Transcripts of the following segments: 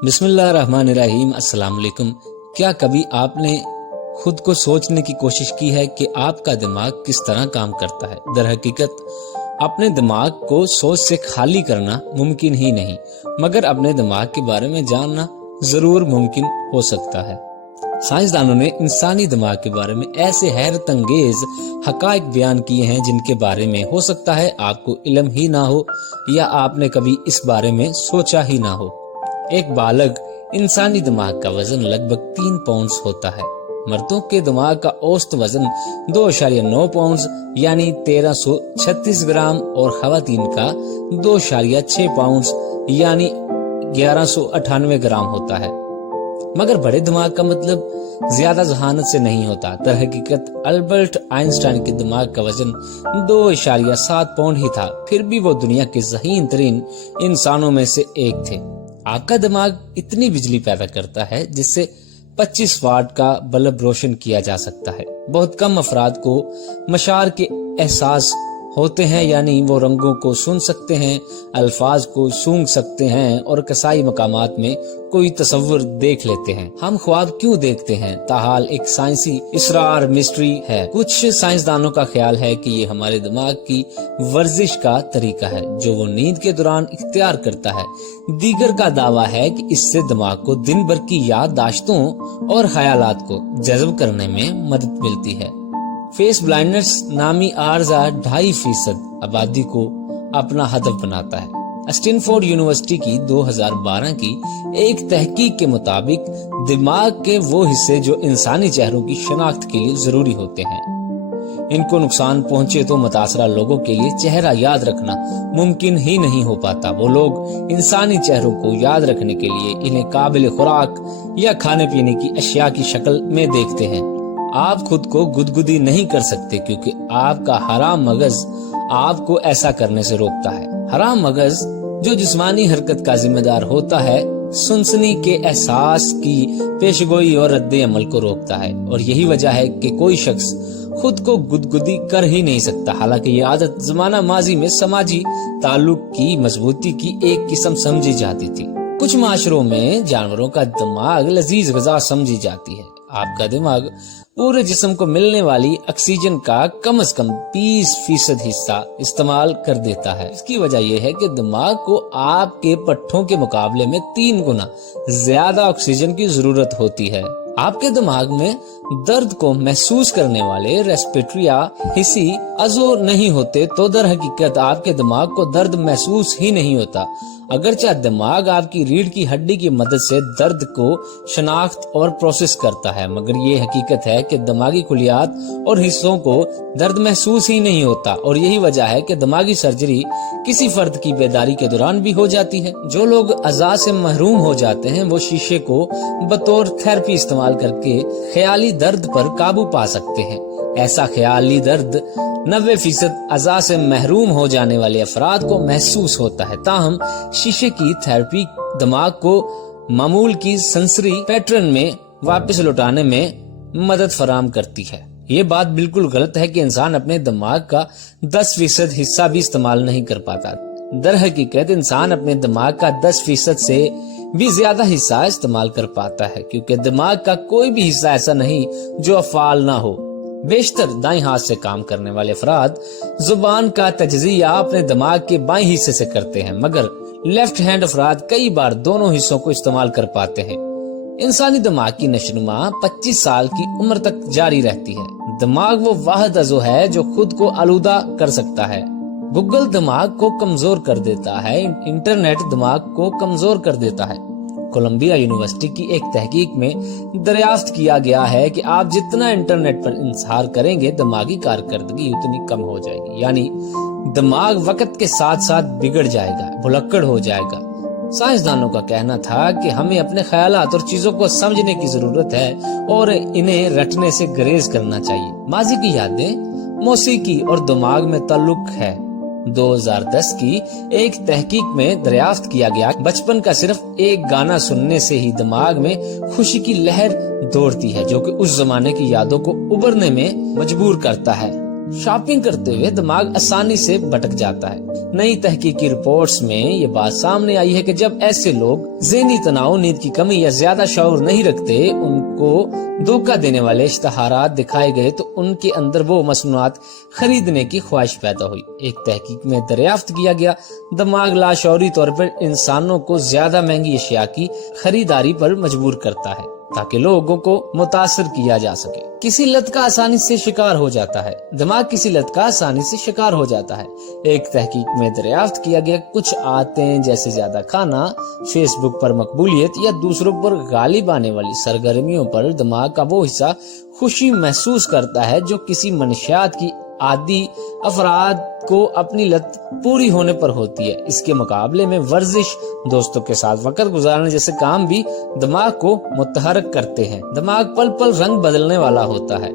بسم اللہ الرحمن الرحیم۔ السلام علیکم۔ کیا کبھی آپ نے خود کو سوچنے کی کوشش کی ہے کہ آپ کا دماغ کس طرح کام کرتا ہے؟ در حقیقت اپنے دماغ کو سوچ سے خالی کرنا ممکن ہی نہیں، مگر اپنے دماغ کے بارے میں جاننا ضرور ممکن ہو سکتا ہے۔ سائنسدانوں نے انسانی دماغ کے بارے میں ایسے حیرت انگیز حقائق بیان کیے ہیں جن کے بارے میں ہو سکتا ہے آپ کو علم ہی نہ ہو یا آپ نے کبھی اس بارے میں سوچا ہی نہ ہو۔ ایک بالغ انسانی دماغ کا وزن لگ بھگ 3 پاؤنڈز ہوتا ہے۔ مردوں کے دماغ کا اوسط وزن 2.9 پاؤنڈز یعنی 1336 گرام اور خواتین کا 2.6 پاؤنڈز یعنی 1198 گرام ہوتا ہے۔ مگر بڑے دماغ کا مطلب زیادہ ذہانت سے نہیں ہوتا۔ در حقیقت البرٹ آئنسٹائن کے دماغ کا وزن 2.7 پاؤنڈ ہی تھا، پھر بھی وہ دنیا کے ذہین ترین انسانوں میں سے ایک تھے۔ آپ کا دماغ اتنی بجلی پیدا کرتا ہے جس سے 25 واٹ کا بلب روشن کیا جا سکتا ہے۔ بہت کم افراد کو مشاعر کے احساس ہوتے ہیں، یعنی وہ رنگوں کو سن سکتے ہیں، الفاظ کو سونگھ سکتے ہیں اور قصائی مقامات میں کوئی تصور دیکھ لیتے ہیں۔ ہم خواب کیوں دیکھتے ہیں؟ تاحال ایک سائنسی اسرار مسٹری ہے۔ کچھ سائنسدانوں کا خیال ہے کہ یہ ہمارے دماغ کی ورزش کا طریقہ ہے جو وہ نیند کے دوران اختیار کرتا ہے۔ دیگر کا دعویٰ ہے کہ اس سے دماغ کو دن بھر کی یادداشتوں اور خیالات کو جذب کرنے میں مدد ملتی ہے۔ فیس بلائنڈنس نامی عارضہ 2.5% آبادی کو اپنا ہدف بناتا ہے۔ اسٹینفورڈ یونیورسٹی کی 2012 کی ایک تحقیق کے مطابق دماغ کے وہ حصے جو انسانی چہروں کی شناخت کے لیے ضروری ہوتے ہیں، ان کو نقصان پہنچے تو متاثرہ لوگوں کے لیے چہرہ یاد رکھنا ممکن ہی نہیں ہو پاتا۔ وہ لوگ انسانی چہروں کو یاد رکھنے کے لیے انہیں قابل خوراک یا کھانے پینے کی اشیاء کی شکل میں دیکھتے ہیں۔ آپ خود کو گدگدی نہیں کر سکتے کیونکہ آپ کا حرام مغز آپ کو ایسا کرنے سے روکتا ہے۔ حرام مغز جو جسمانی حرکت کا ذمہ دار ہوتا ہے، سنسنی کے احساس کی پیشگوئی اور رد عمل کو روکتا ہے، اور یہی وجہ ہے کہ کوئی شخص خود کو گدگدی کر ہی نہیں سکتا، حالانکہ یہ عادت زمانہ ماضی میں سماجی تعلق کی مضبوطی کی ایک قسم سمجھی جاتی تھی۔ کچھ معاشروں میں جانوروں کا دماغ لذیذ غذا سمجھی جاتی ہے۔ آپ کا دماغ پورے جسم کو ملنے والی آکسیجن کا کم از کم 20% حصہ استعمال کر دیتا ہے۔ اس کی وجہ یہ ہے کہ دماغ کو آپ کے پٹھوں کے مقابلے میں 3 گنا زیادہ آکسیجن کی ضرورت ہوتی ہے۔ آپ کے دماغ میں درد کو محسوس کرنے والے ریسپیٹری یا حسی عضو نہیں ہوتے تو در حقیقت آپ کے دماغ کو درد محسوس ہی نہیں ہوتا۔ اگرچہ دماغ آپ کی ریڑھ کی ہڈی کی مدد سے درد کو شناخت اور پروسیس کرتا ہے، مگر یہ حقیقت ہے کہ دماغی خلیات اور حصوں کو درد محسوس ہی نہیں ہوتا، اور یہی وجہ ہے کہ دماغی سرجری کسی فرد کی بیداری کے دوران بھی ہو جاتی ہے۔ جو لوگ اعضاء سے محروم ہو جاتے ہیں وہ شیشے کو بطور تھراپی استعمال کر کے خیالی درد پر قابو پا سکتے ہیں۔ ایسا خیالی درد 90% اعضاء سے محروم ہو جانے والے افراد کو محسوس ہوتا ہے۔ تاہم شیشے کی تھراپی دماغ کو معمول کی سنسری پیٹرن میں واپس لوٹانے میں مدد فراہم کرتی ہے۔ یہ بات بالکل غلط ہے کہ انسان اپنے دماغ کا 10% حصہ بھی استعمال نہیں کر پاتا۔ در حقیقت انسان اپنے دماغ کا 10% سے بھی زیادہ حصہ استعمال کر پاتا ہے، کیونکہ دماغ کا کوئی بھی حصہ ایسا نہیں جو فعال نہ ہو۔ بیشتر دائیں ہاتھ سے کام کرنے والے افراد زبان کا تجزیہ اپنے دماغ کے بائیں حصے سے کرتے ہیں، مگر لیفٹ ہینڈ افراد کئی بار دونوں حصوں کو استعمال کر پاتے ہیں۔ انسانی دماغ کی نشوونما 25 سال کی عمر تک جاری رہتی ہے۔ دماغ وہ واحد عضو ہے جو خود کو آلودہ کر سکتا ہے۔ گوگل دماغ کو کمزور کر دیتا ہے، انٹرنیٹ دماغ کو کمزور کر دیتا ہے۔ کولمبیا یونیورسٹی کی ایک تحقیق میں دریافت کیا گیا ہے کہ آپ جتنا انٹرنیٹ پر انحصار کریں گے دماغی کارکردگی اتنی کم ہو جائے گی، یعنی دماغ وقت کے ساتھ ساتھ بگڑ جائے گا، بھلکڑ ہو جائے گا۔ سائنسدانوں کا کہنا تھا کہ ہمیں اپنے خیالات اور چیزوں کو سمجھنے کی ضرورت ہے اور انہیں رٹنے سے گریز کرنا چاہیے۔ ماضی کی یادیں، موسیقی اور دماغ میں تعلق ہے۔ 2010 کی ایک تحقیق میں دریافت کیا گیا بچپن کا صرف ایک گانا سننے سے ہی دماغ میں خوشی کی لہر دوڑتی ہے جو کہ اس زمانے کی یادوں کو ابھرنے میں مجبور کرتا ہے۔ شاپنگ کرتے ہوئے دماغ آسانی سے بھٹک جاتا ہے۔ نئی تحقیقی رپورٹس میں یہ بات سامنے آئی ہے کہ جب ایسے لوگ ذہنی تناؤ، نیند کی کمی یا زیادہ شعور نہیں رکھتے، ان کو دھوکہ دینے والے اشتہارات دکھائے گئے تو ان کے اندر وہ مصنوعات خریدنے کی خواہش پیدا ہوئی۔ ایک تحقیق میں دریافت کیا گیا، دماغ لاشعوری طور پر انسانوں کو زیادہ مہنگی اشیاء کی خریداری پر مجبور کرتا ہے تاکہ لوگوں کو متاثر کیا جا سکے۔ کسی لت کا آسانی سے شکار ہو جاتا ہے، دماغ کسی لت کا آسانی سے شکار ہو جاتا ہے۔ ایک تحقیق میں دریافت کیا گیا، کچھ عادتیں جیسے زیادہ کھانا، فیس بک پر مقبولیت یا دوسروں پر غالب آنے والی سرگرمیوں پر دماغ کا وہ حصہ خوشی محسوس کرتا ہے جو کسی منشیات کی عادی افراد کو اپنی لت پوری ہونے پر ہوتی ہے۔ اس کے مقابلے میں ورزش، دوستوں کے ساتھ وقت گزارنے جیسے کام بھی دماغ کو متحرک کرتے ہیں۔ دماغ پل پل رنگ بدلنے والا ہوتا ہے۔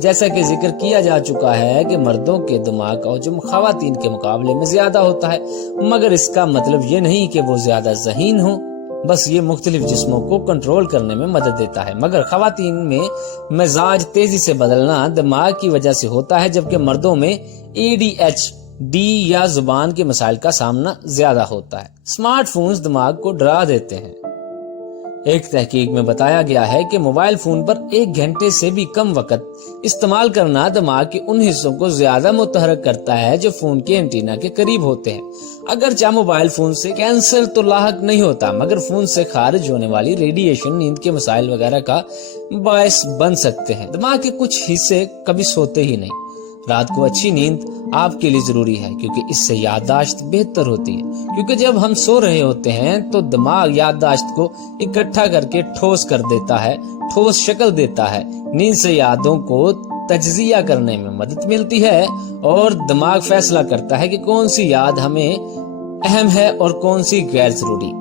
جیسا کہ ذکر کیا جا چکا ہے کہ مردوں کے دماغ کا حجم خواتین کے مقابلے میں زیادہ ہوتا ہے، مگر اس کا مطلب یہ نہیں کہ وہ زیادہ ذہین ہوں، بس یہ مختلف جسموں کو کنٹرول کرنے میں مدد دیتا ہے۔ مگر خواتین میں مزاج تیزی سے بدلنا دماغ کی وجہ سے ہوتا ہے، جبکہ مردوں میں ADHD یا زبان کے مسائل کا سامنا زیادہ ہوتا ہے۔ اسمارٹ فونز دماغ کو ڈرا دیتے ہیں۔ ایک تحقیق میں بتایا گیا ہے کہ موبائل فون پر 1 گھنٹے سے بھی کم وقت استعمال کرنا دماغ کے ان حصوں کو زیادہ متحرک کرتا ہے جو فون کے اینٹینا کے قریب ہوتے ہیں۔ اگرچہ موبائل فون سے کینسر تو لاحق نہیں ہوتا، مگر فون سے خارج ہونے والی ریڈیشن نیند کے مسائل وغیرہ کا باعث بن سکتے ہیں۔ دماغ کے کچھ حصے کبھی سوتے ہی نہیں۔ رات کو اچھی نیند آپ کے لیے ضروری ہے کیونکہ اس سے یادداشت بہتر ہوتی ہے، کیونکہ جب ہم سو رہے ہوتے ہیں تو دماغ یادداشت کو اکٹھا کر کے ٹھوس کر دیتا ہے، ٹھوس شکل دیتا ہے۔ نیند سے یادوں کو تجزیہ کرنے میں مدد ملتی ہے اور دماغ فیصلہ کرتا ہے کہ کون سی یاد ہمیں اہم ہے اور کون سی غیر ضروری۔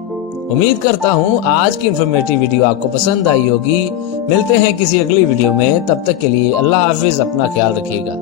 امید کرتا ہوں آج کی انفارمیٹیو ویڈیو آپ کو پسند آئی ہوگی۔ ملتے ہیں کسی اگلی ویڈیو میں، تب تک کے لیے اللہ حافظ، اپنا خیال رکھیے گا۔